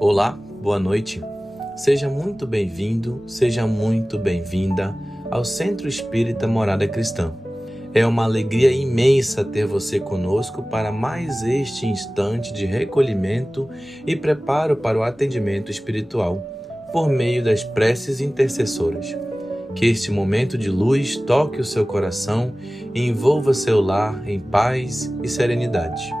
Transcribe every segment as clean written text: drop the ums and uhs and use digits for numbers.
Olá, boa noite. Seja muito bem-vindo, seja muito bem-vinda ao Centro Espírita Morada Cristã. É uma alegria imensa ter você conosco para mais este instante de recolhimento e preparo para o atendimento espiritual, por meio das preces intercessoras. Que este momento de luz toque o seu coração e envolva seu lar em paz e serenidade.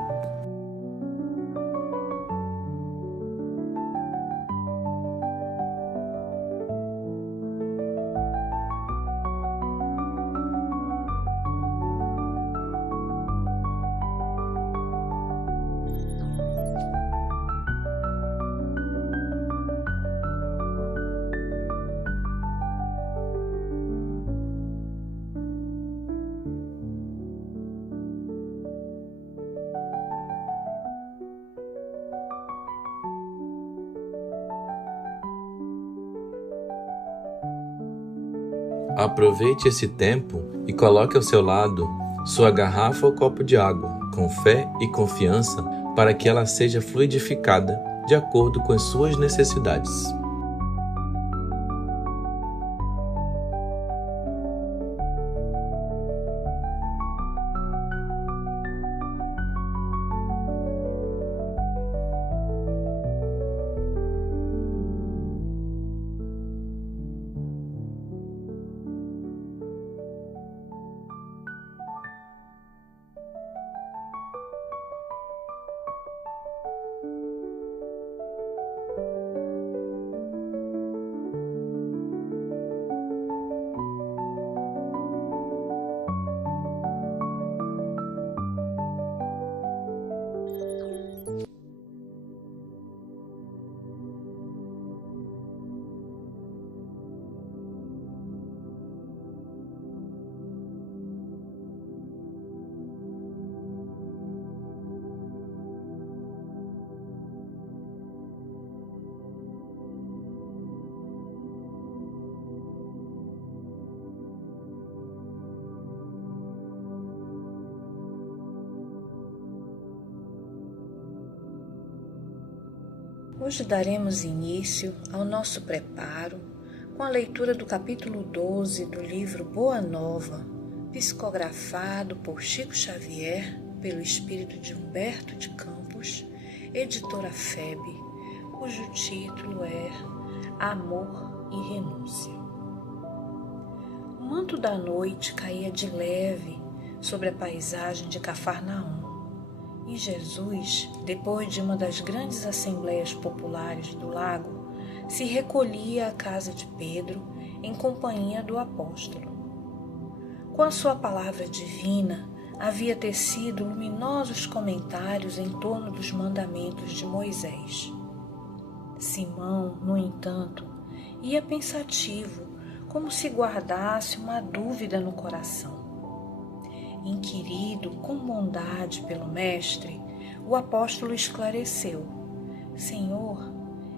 Aproveite esse tempo e coloque ao seu lado sua garrafa ou copo de água, com fé e confiança, para que ela seja fluidificada de acordo com as suas necessidades. Hoje daremos início ao nosso preparo com a leitura do capítulo 12 do livro Boa Nova, psicografado por Chico Xavier pelo espírito de Humberto de Campos, editora FEB, cujo título é Amor e Renúncia. O manto da noite caía de leve sobre a paisagem de Cafarnaum. E Jesus, depois de uma das grandes assembleias populares do lago, se recolhia à casa de Pedro em companhia do apóstolo. Com a sua palavra divina, havia tecido luminosos comentários em torno dos mandamentos de Moisés. Simão, no entanto, ia pensativo, como se guardasse uma dúvida no coração. Inquirido com bondade pelo mestre, o apóstolo esclareceu: Senhor,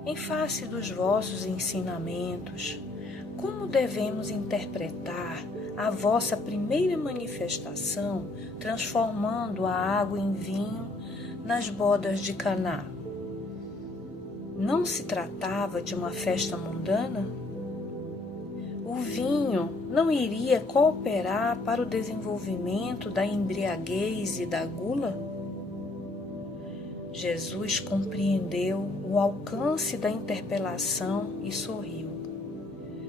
em face dos vossos ensinamentos, como devemos interpretar a vossa primeira manifestação transformando a água em vinho nas bodas de Caná? Não se tratava de uma festa mundana? O vinho não iria cooperar para o desenvolvimento da embriaguez e da gula? Jesus compreendeu o alcance da interpelação e sorriu.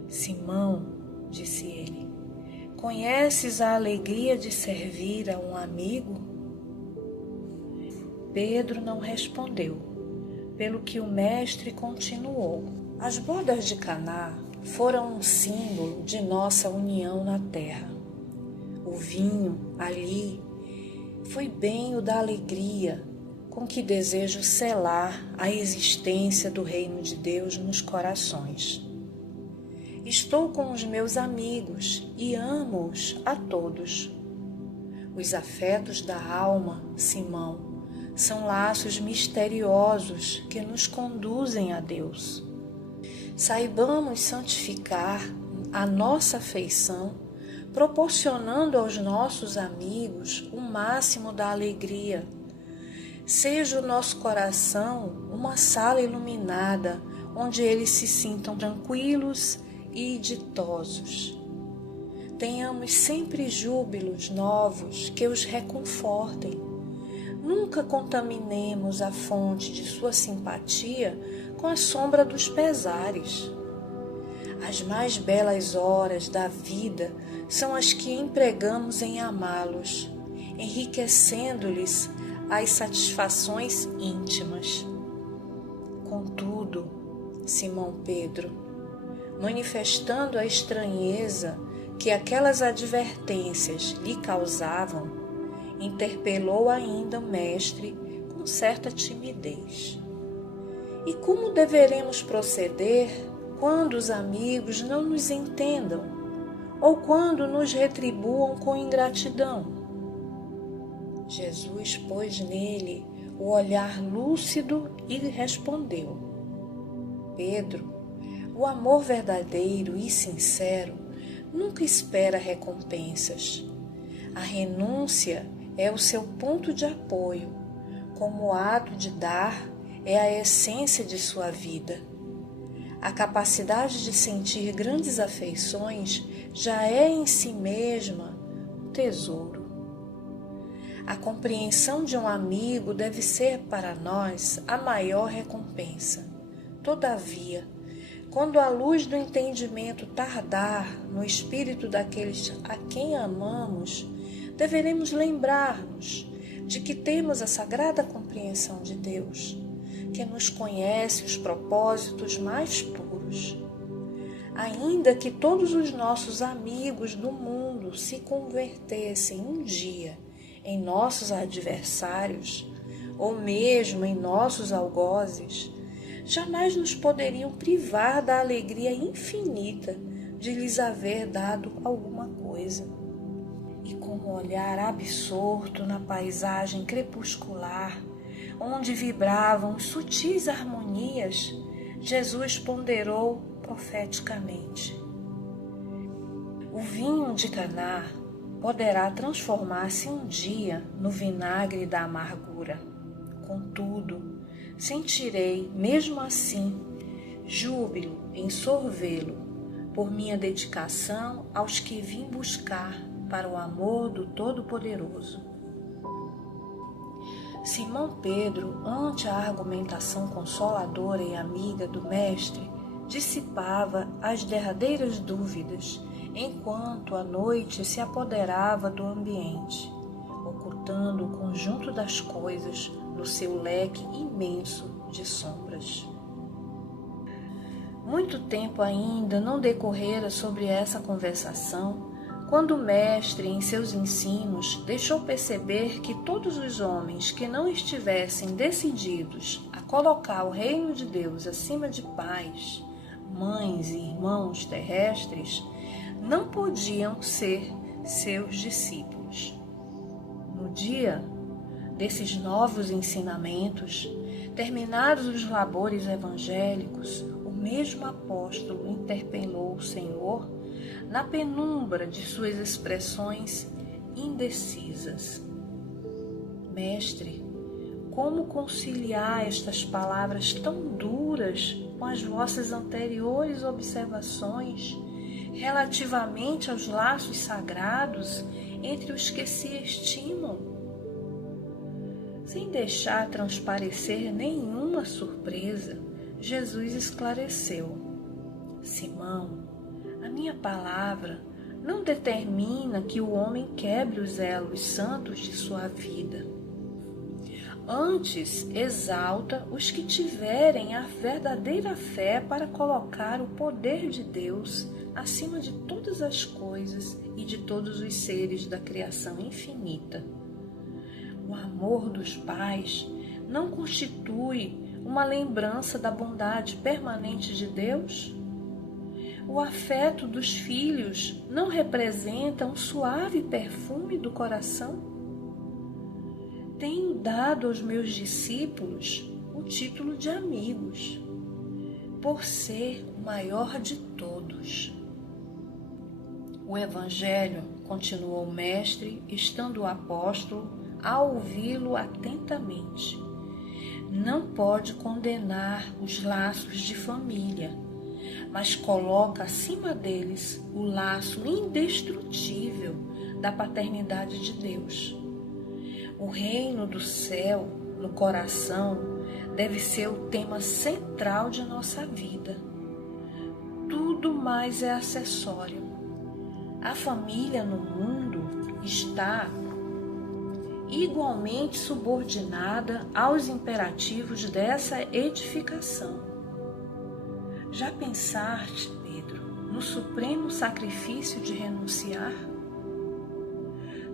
Simão, disse ele, conheces a alegria de servir a um amigo? Pedro não respondeu, pelo que o mestre continuou. As bodas de Caná foram um símbolo de nossa união na terra. O vinho ali foi bem o da alegria com que desejo selar a existência do reino de Deus nos corações. Estou com os meus amigos e amo-os a todos. Os afetos da alma, Simão, são laços misteriosos que nos conduzem a Deus. Saibamos santificar a nossa afeição, proporcionando aos nossos amigos o máximo da alegria, Seja o nosso coração uma sala iluminada, onde eles se sintam tranquilos e ditosos. Tenhamos sempre júbilos novos que os reconfortem. Nunca contaminemos a fonte de sua simpatia com a sombra dos pesares. As mais belas horas da vida são as que empregamos em amá-los, enriquecendo-lhes as satisfações íntimas. Contudo, Simão Pedro, manifestando a estranheza que aquelas advertências lhe causavam, interpelou ainda o mestre com certa timidez. E como deveremos proceder quando os amigos não nos entendam ou quando nos retribuam com ingratidão? Jesus pôs nele o olhar lúcido e respondeu: Pedro, o amor verdadeiro e sincero nunca espera recompensas. A renúncia é o seu ponto de apoio, como o ato de dar é a essência de sua vida. A capacidade de sentir grandes afeições já é em si mesma um tesouro. A compreensão de um amigo deve ser para nós a maior recompensa. Todavia, quando a luz do entendimento tardar no espírito daqueles a quem amamos, deveremos lembrar-nos de que temos a sagrada compreensão de Deus, que nos conhece os propósitos mais puros. Ainda que todos os nossos amigos do mundo se convertessem um dia em nossos adversários, ou mesmo em nossos algozes, jamais nos poderiam privar da alegria infinita de lhes haver dado alguma coisa. E com um olhar absorto na paisagem crepuscular, onde vibravam sutis harmonias, Jesus ponderou profeticamente: o vinho de Caná poderá transformar-se um dia no vinagre da amargura. Contudo, sentirei, mesmo assim, júbilo em sorvê-lo, por minha dedicação aos que vim buscar para o amor do Todo-Poderoso. Simão Pedro, ante a argumentação consoladora e amiga do Mestre, dissipava as derradeiras dúvidas, enquanto a noite se apoderava do ambiente, ocultando o conjunto das coisas no seu leque imenso de sombras. Muito tempo ainda não decorrera sobre essa conversação, quando o Mestre, em seus ensinos, deixou perceber que todos os homens que não estivessem decididos a colocar o reino de Deus acima de pais, mães e irmãos terrestres, não podiam ser seus discípulos. No dia desses novos ensinamentos, terminados os labores evangélicos, o mesmo apóstolo interpelou o Senhor na penumbra de suas expressões indecisas. Mestre, como conciliar estas palavras tão duras com as vossas anteriores observações relativamente aos laços sagrados entre os que se estimam? Sem deixar transparecer nenhuma surpresa, Jesus esclareceu: Simão, a minha palavra não determina que o homem quebre os elos santos de sua vida. Antes, exalta os que tiverem a verdadeira fé para colocar o poder de Deus acima de todas as coisas e de todos os seres da criação infinita. O amor dos pais não constitui uma lembrança da bondade permanente de Deus? O afeto dos filhos não representa um suave perfume do coração? Tenho dado aos meus discípulos o título de amigos, por ser o maior de todos. O Evangelho, continuou o Mestre, estando o apóstolo a ouvi-lo atentamente. Não pode condenar os laços de família, mas coloca acima deles o laço indestrutível da paternidade de Deus. O reino do céu no coração deve ser o tema central de nossa vida. Tudo mais é acessório. A família no mundo está igualmente subordinada aos imperativos dessa edificação. Já pensaste, Pedro, no supremo sacrifício de renunciar?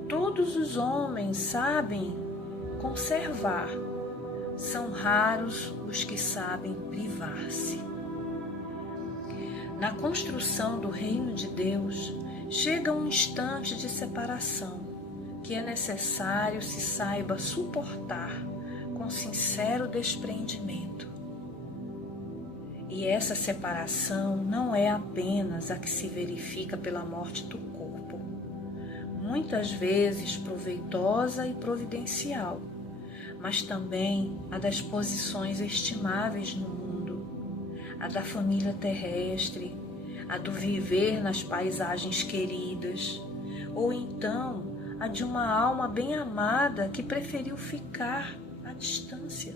Todos os homens sabem conservar, são raros os que sabem privar-se. Na construção do reino de Deus, chega um instante de separação, que é necessário se saiba suportar com sincero desprendimento. E essa separação não é apenas a que se verifica pela morte do corpo, muitas vezes proveitosa e providencial, mas também a das posições estimáveis no mundo, a da família terrestre, a do viver nas paisagens queridas, ou então a de uma alma bem amada que preferiu ficar à distância,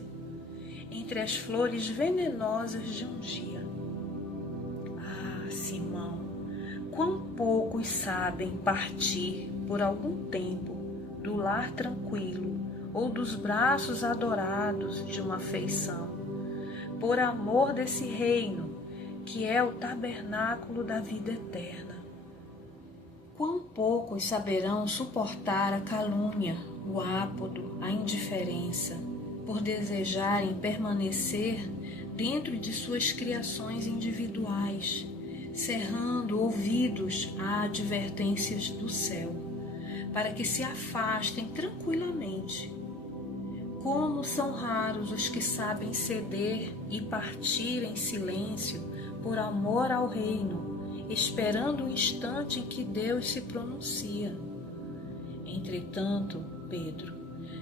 entre as flores venenosas de um dia. Ah, Simão, quão poucos sabem partir por algum tempo do lar tranquilo ou dos braços adorados de uma afeição, por amor desse reino que é o tabernáculo da vida eterna. Quão poucos saberão suportar a calúnia, o ápodo, a indiferença, por desejarem permanecer dentro de suas criações individuais, cerrando ouvidos a advertências do céu, para que se afastem tranquilamente. Como são raros os que sabem ceder e partir em silêncio por amor ao reino, esperando o instante em que Deus se pronuncia. Entretanto, Pedro,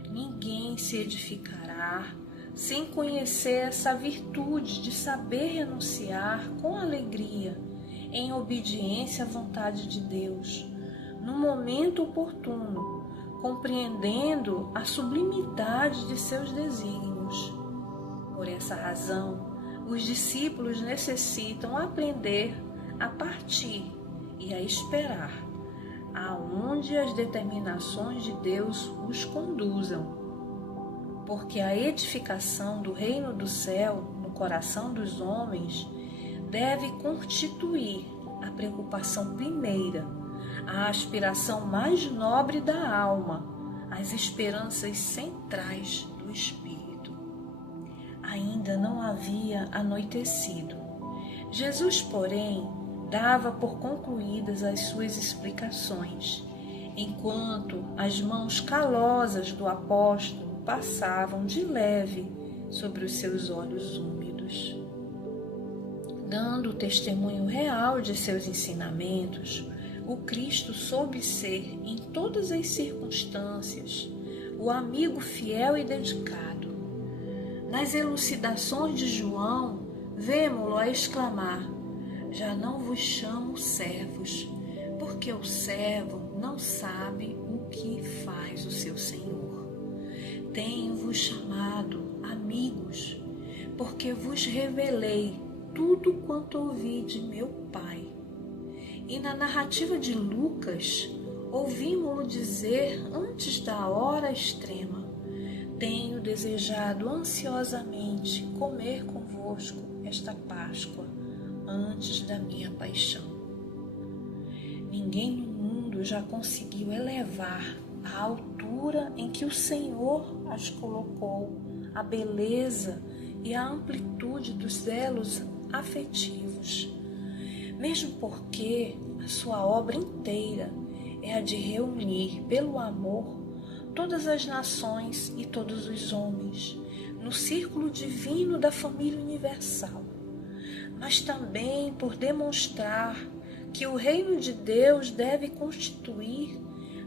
ninguém se edificará sem conhecer essa virtude de saber renunciar com alegria, em obediência à vontade de Deus, no momento oportuno, compreendendo a sublimidade de seus desígnios. Por essa razão, os discípulos necessitam aprender a partir e a esperar, aonde as determinações de Deus os conduzam, porque a edificação do reino do céu no coração dos homens deve constituir a preocupação primeira, a aspiração mais nobre da alma, as esperanças centrais do espírito. Ainda não havia anoitecido. Jesus, porém, dava por concluídas as suas explicações, enquanto as mãos calosas do apóstolo passavam de leve sobre os seus olhos úmidos. Dando o testemunho real de seus ensinamentos, o Cristo soube ser, em todas as circunstâncias, o amigo fiel e dedicado. Nas elucidações de João, vemo-lo a exclamar: já não vos chamo servos, porque o servo não sabe o que faz o seu senhor. Tenho-vos chamado amigos, porque vos revelei tudo quanto ouvi de meu Pai. E na narrativa de Lucas, ouvimos-lo dizer antes da hora extrema: tenho desejado ansiosamente comer convosco esta Páscoa antes da minha paixão. Ninguém no mundo já conseguiu elevar à altura em que o Senhor as colocou a beleza e a amplitude dos elos afetivos, mesmo porque a sua obra inteira é a de reunir pelo amor todas as nações e todos os homens no círculo divino da família universal, mas também por demonstrar que o reino de Deus deve constituir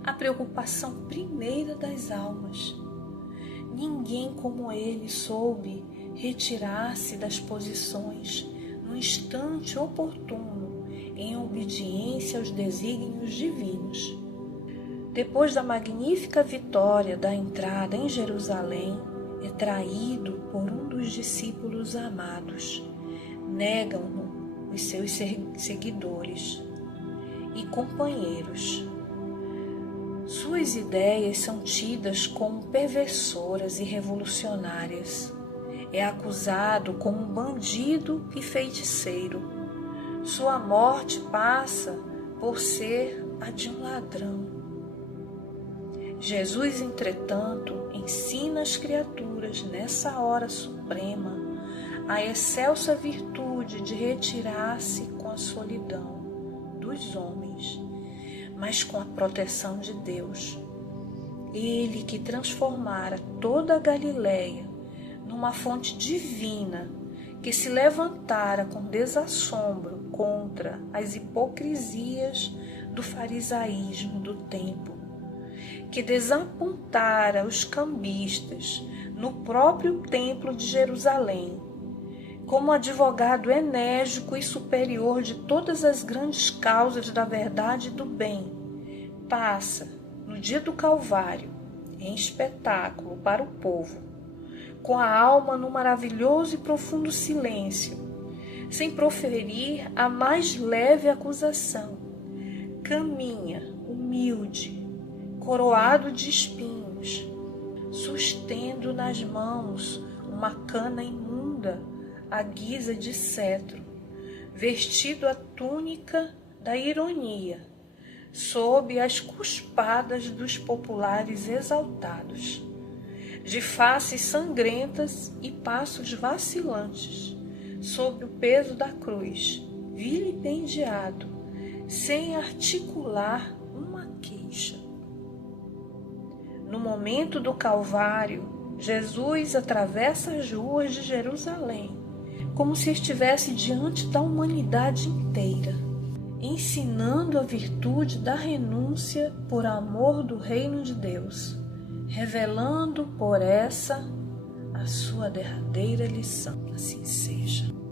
a preocupação primeira das almas. Ninguém como ele soube retirar-se das posições no instante oportuno, em obediência aos desígnios divinos. Depois da magnífica vitória da entrada em Jerusalém, é traído por um dos discípulos amados. Negam-no os seus seguidores e companheiros. Suas ideias são tidas como perversoras e revolucionárias. É acusado como bandido e feiticeiro. Sua morte passa por ser a de um ladrão. Jesus, entretanto, ensina as criaturas nessa hora suprema a excelsa virtude de retirar-se com a solidão dos homens, mas com a proteção de Deus. Ele que transformara toda a Galileia numa fonte divina, que se levantara com desassombro contra as hipocrisias do farisaísmo do tempo, que desapontara os cambistas no próprio templo de Jerusalém, como advogado enérgico e superior de todas as grandes causas da verdade e do bem, passa, no dia do Calvário, em espetáculo para o povo, com a alma no maravilhoso e profundo silêncio, sem proferir a mais leve acusação, caminha, humilde, coroado de espinhos, sustendo nas mãos uma cana imunda à guisa de cetro, vestido a túnica da ironia, sob as cuspadas dos populares exaltados, de faces sangrentas e passos vacilantes, sob o peso da cruz, vilipendiado, sem articular uma queixa. No momento do Calvário, Jesus atravessa as ruas de Jerusalém, como se estivesse diante da humanidade inteira, ensinando a virtude da renúncia por amor do reino de Deus, revelando por essa a sua derradeira lição. Assim seja.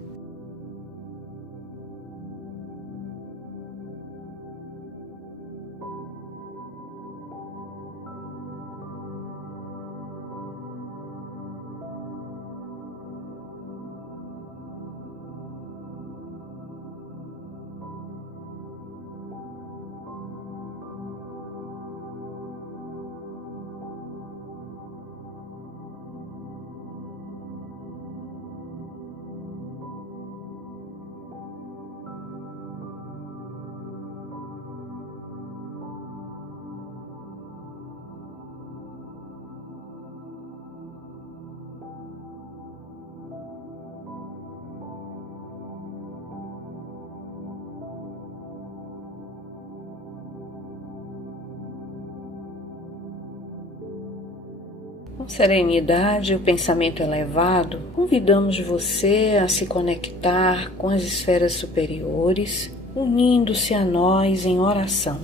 Com serenidade e o pensamento elevado, convidamos você a se conectar com as esferas superiores, unindo-se a nós em oração.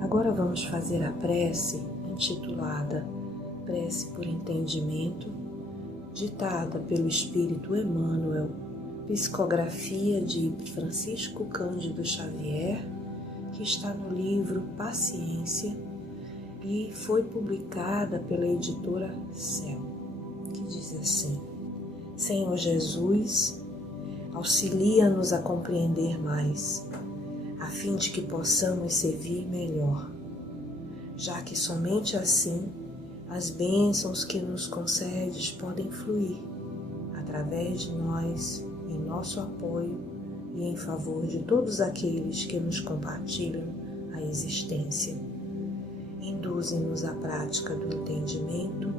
Agora vamos fazer a prece intitulada Prece por Entendimento, ditada pelo Espírito Emmanuel, psicografia de Francisco Cândido Xavier, que está no livro Paciência e foi publicada pela editora Céu, que diz assim: Senhor Jesus, auxilia-nos a compreender mais, a fim de que possamos servir melhor, já que somente assim as bênçãos que nos concedes podem fluir através de nós, em nosso apoio e em favor de todos aqueles que nos compartilham a existência. Induze-nos à prática do entendimento,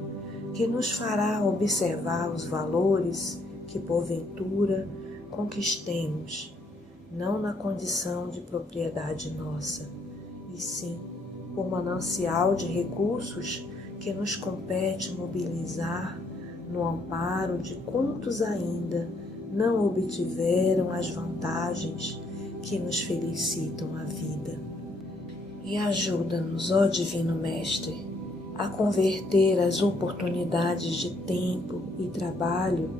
que nos fará observar os valores que porventura conquistemos, não na condição de propriedade nossa, e sim por manancial de recursos que nos compete mobilizar no amparo de quantos ainda não obtiveram as vantagens que nos felicitam a vida. E ajuda-nos, ó Divino Mestre, a converter as oportunidades de tempo e trabalho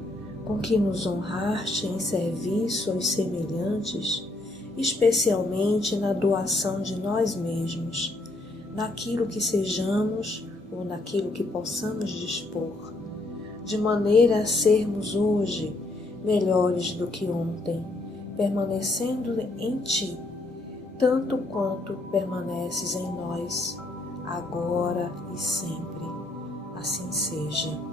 com que nos honraste em serviço aos semelhantes, especialmente na doação de nós mesmos, naquilo que sejamos ou naquilo que possamos dispor, de maneira a sermos hoje melhores do que ontem, permanecendo em Ti, tanto quanto permaneces em nós, agora e sempre. Assim seja.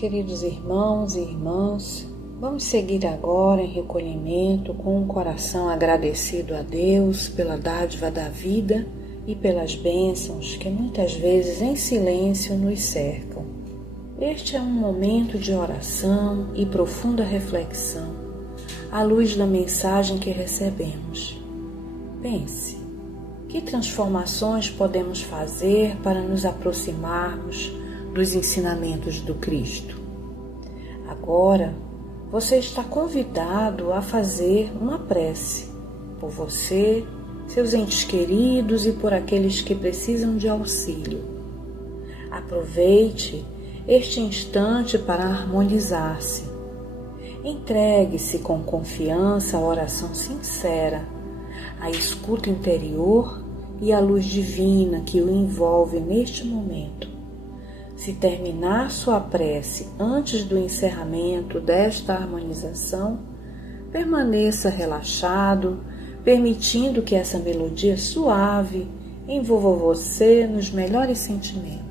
Queridos irmãos e irmãs, vamos seguir agora em recolhimento com um coração agradecido a Deus pela dádiva da vida e pelas bênçãos que muitas vezes em silêncio nos cercam. Este é um momento de oração e profunda reflexão à luz da mensagem que recebemos. Pense, que transformações podemos fazer para nos aproximarmos dos ensinamentos do Cristo? Agora, você está convidado a fazer uma prece por você, seus entes queridos e por aqueles que precisam de auxílio. Aproveite este instante para harmonizar-se. Entregue-se com confiança à oração sincera, à escuta interior e à luz divina que o envolve neste momento. Se terminar sua prece antes do encerramento desta harmonização, permaneça relaxado, permitindo que essa melodia suave envolva você nos melhores sentimentos.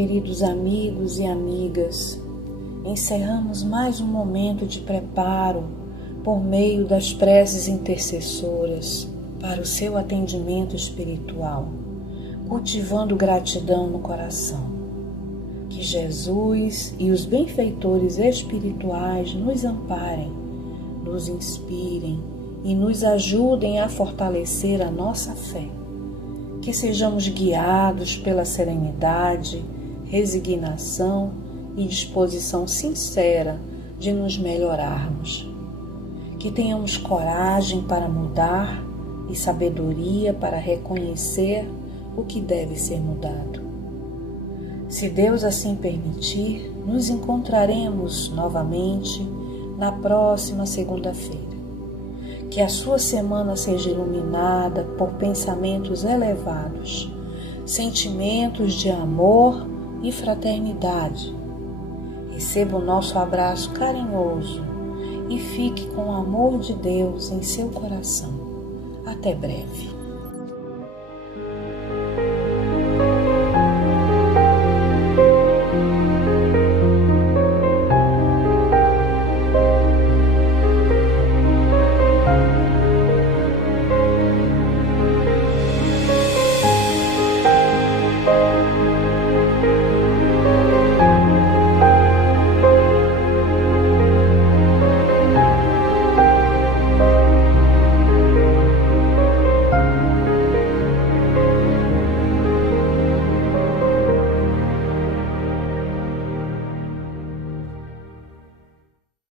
Queridos amigos e amigas, encerramos mais um momento de preparo por meio das preces intercessoras para o seu atendimento espiritual, cultivando gratidão no coração. Que Jesus e os benfeitores espirituais nos amparem, nos inspirem e nos ajudem a fortalecer a nossa fé. Que sejamos guiados pela serenidade, resignação e disposição sincera de nos melhorarmos. Que tenhamos coragem para mudar e sabedoria para reconhecer o que deve ser mudado. Se Deus assim permitir, nos encontraremos novamente na próxima segunda-feira. Que a sua semana seja iluminada por pensamentos elevados, sentimentos de amor e fraternidade. Receba o nosso abraço carinhoso e fique com o amor de Deus em seu coração. Até breve.